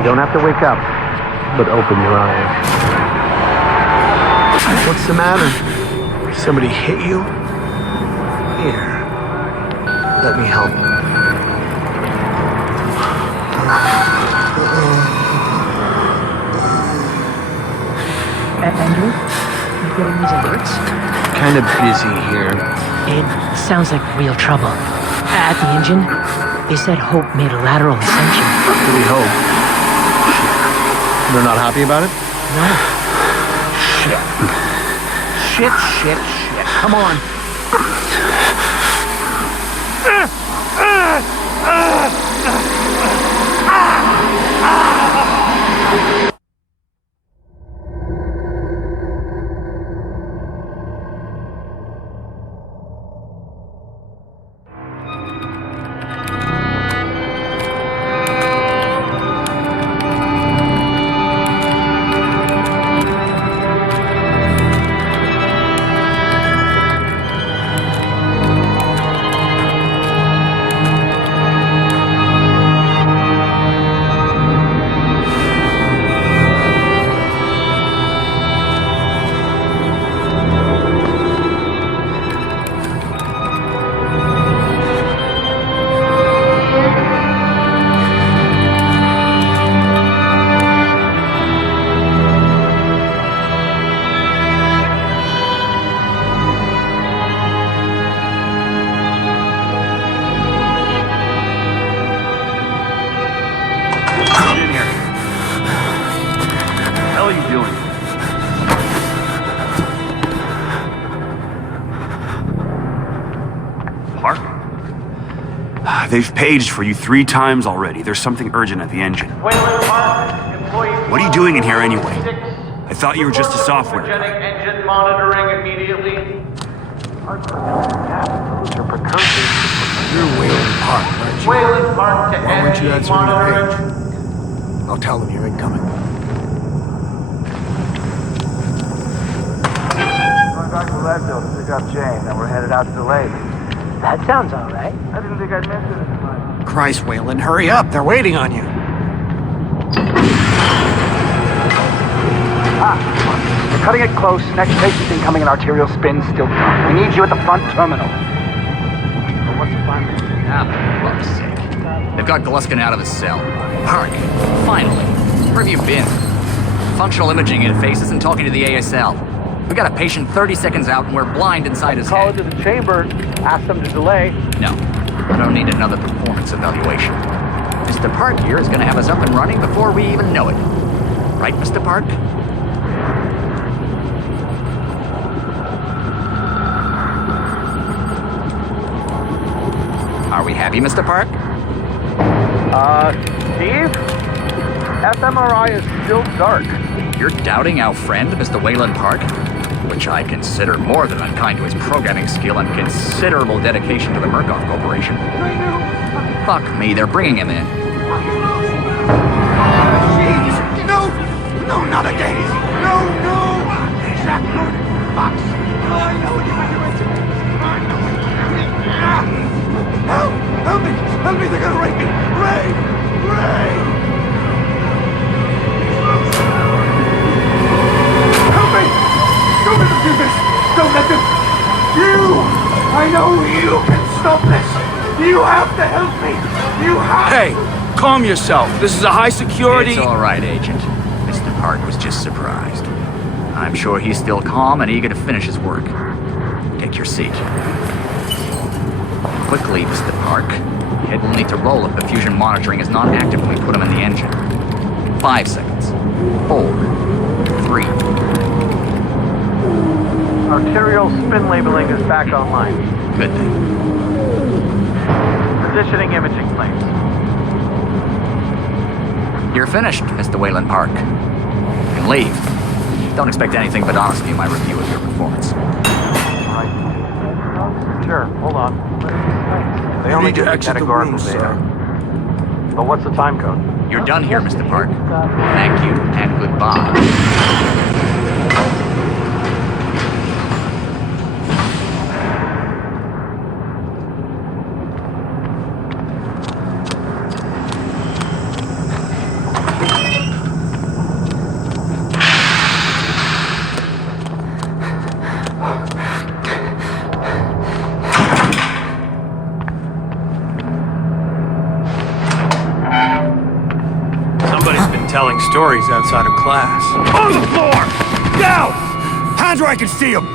You don't have to wake up, but open your eyes. What's the matter? Somebody hit you? Here. Let me help. Andrew, you getting these alerts? Kind of busy here. It sounds like real trouble. At the engine, they said Hope made a lateral ascension. Do we hope? They're not happy about it? No. Shit. Come on. They've paged for you 3 times already. There's something urgent at the engine. What What are you doing in here anyway? I thought you were just a software guy. Engine monitoring immediately. You're Whalen Park, aren't you? Whalen Park to Why weren't you engine answering the monitoring. page? I'll tell them you're incoming. Going back to Leadville to pick up Jane, then we're headed out to the lake. That sounds all right. I didn't think I'd miss it. Christ, Whalen, hurry up. They're waiting on you. We're cutting it close. Next patient's incoming and arterial spin still gone. We need you at the front terminal. Well, what's the plan? Ah, for fuck's sake. They've got Gluskin out of his cell. Park, finally. Where have you been? Functional imaging interface isn't talking to the ASL. We got a patient 30 seconds out and we're blind inside his Call head. it to the chamber. Ask them to delay. No, I don't need another performance evaluation. Mr. Park here is gonna have us up and running before we even know it. Right, Mr. Park? Are we happy, Mr. Park? Steve? fMRI is still dark. You're doubting our friend, Mr. Whalen Park? Which I consider more than unkind to his programming skill and considerable dedication to the Murkoff Corporation. Fuck me, they're bringing him in. Jeez! No, not again! No! Jack, Fox! I know what you're doing! Help me! They're gonna rape me! Ray! Help me! Don't let them do this! Don't let them... I know you can stop this! You have to help me! You have... Hey, calm yourself. This is a high security... It's all right, Agent. Mr. Park was just surprised. I'm sure he's still calm and eager to finish his work. Take your seat. Quickly, Mr. Park. Head will need to roll if the fusion monitoring is not active when we put him in the engine. 5 seconds. 4. 3. Arterial spin labeling is back online. Good thing. Positioning imaging planes. You're finished, Mr. Whalen Park. You can leave. Don't expect anything but honesty in my review of your performance. Sure, hold on. They You only need to give me exit the categorical room, data. sir. But what's the time code? You're done here, Mr. Park. Thank you, and goodbye. telling stories outside of class. On the floor! Down! Hands where I can see them!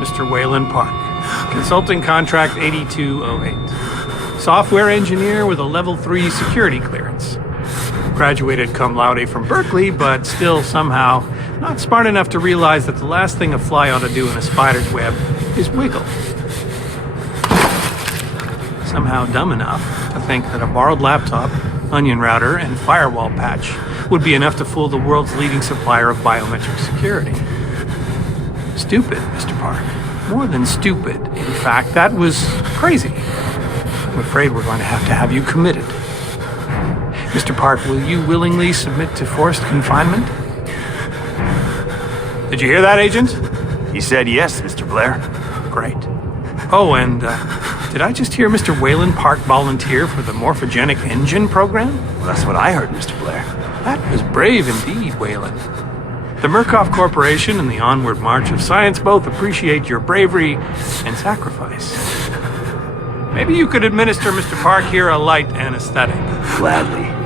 Mr. Wayland Park, consulting contract 8208. Software engineer with a level 3 security clearance. Graduated cum laude from Berkeley, but still somehow not smart enough to realize that the last thing a fly ought to do in a spider's web is wiggle. Somehow dumb enough to think that a borrowed laptop, onion router, and firewall patch would be enough to fool the world's leading supplier of biometric security. Stupid, Mr. Park. More than stupid. In fact, that was crazy. I'm afraid we're going to have you committed. Mr. Park, will you willingly submit to forced confinement? Did you hear that, Agent? He said yes, Mr. Blair. Great. Oh, and did I just hear Mr. Wayland Park volunteer for the Morphogenic Engine program? Well, that's what I heard, Mr. Blair. That was brave indeed, Wayland. The Murkoff Corporation and the Onward March of Science both appreciate your bravery and sacrifice. Maybe you could administer Mr. Park here a light anesthetic. Gladly.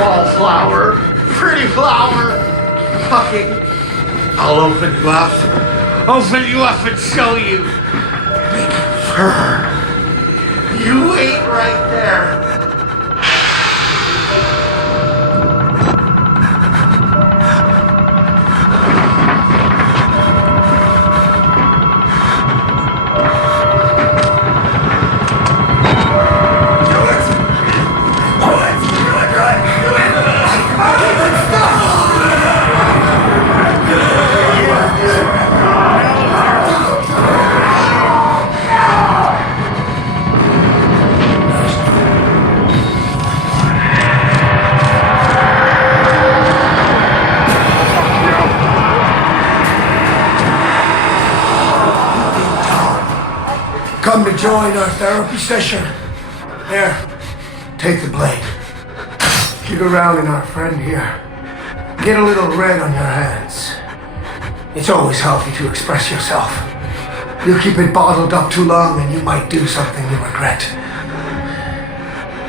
Wallflower, pretty flower, fucking. I'll open you up and show you. You wait right there. Come to join our therapy session. There, take the blade. Kick around in our friend here. Get a little red on your hands. It's always healthy to express yourself. You keep it bottled up too long and you might do something you regret.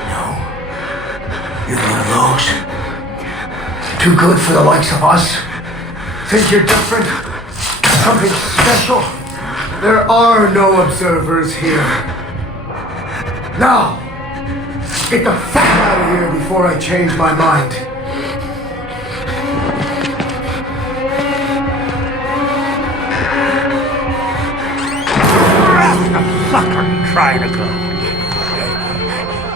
No. You're one of those. Too good for the likes of us. Think you're different? Something special? There are no observers here. Now, get the fuck out of here before I change my mind. Where the fuck are you trying to go?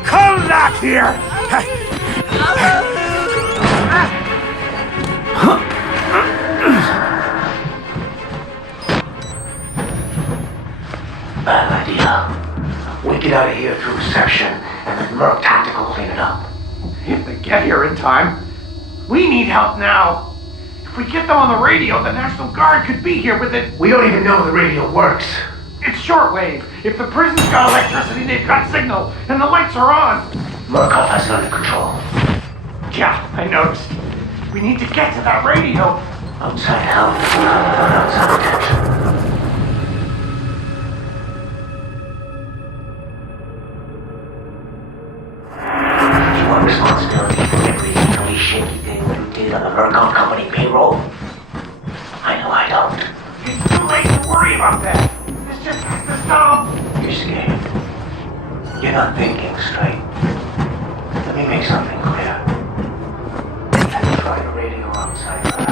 Come back here! Bad idea. We get out of here through reception, and then Merc Tactical clean it up. If they get here in time. We need help now. If we get them on the radio, the National Guard could be here with it. We don't even know the radio works. It's shortwave. If the prison's got electricity, they've got signal, and the lights are on. Murkoff has it under control. Yeah, I noticed. We need to get to that radio. Outside help, outside attention. You want responsibility for every really shaky thing you did on the Murkoff Company payroll? I know I don't. It's too late to worry about that. This just has to stop. You're scared. You're not thinking straight. Let me make something clear. Have you tried a radio outside the house?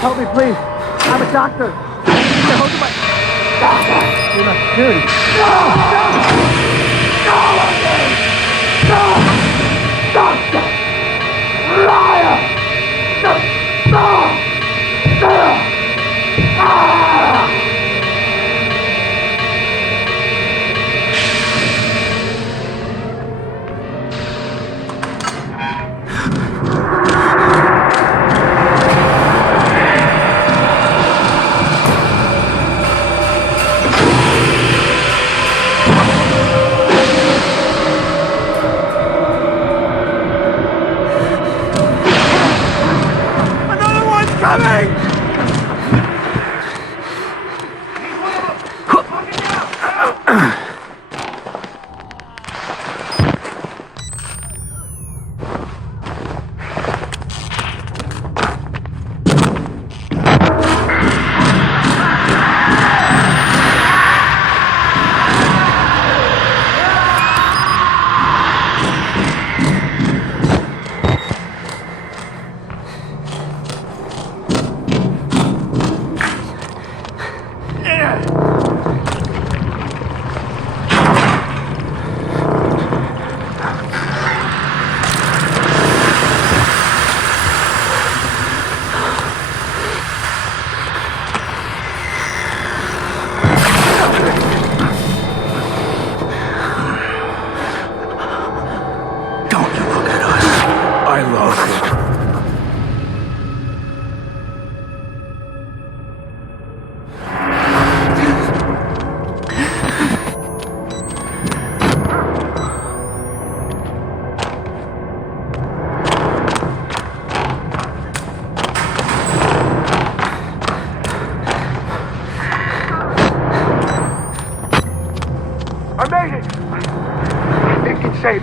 Help me, please. I'm a doctor. Hold my... Doctor! You're not security. No! Doctor! Liar! I made it! I think it's safe.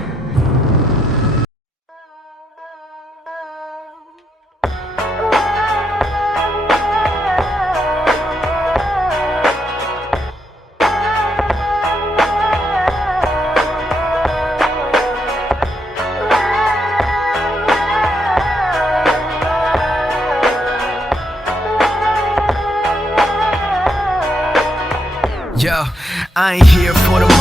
Yo, I ain't here for the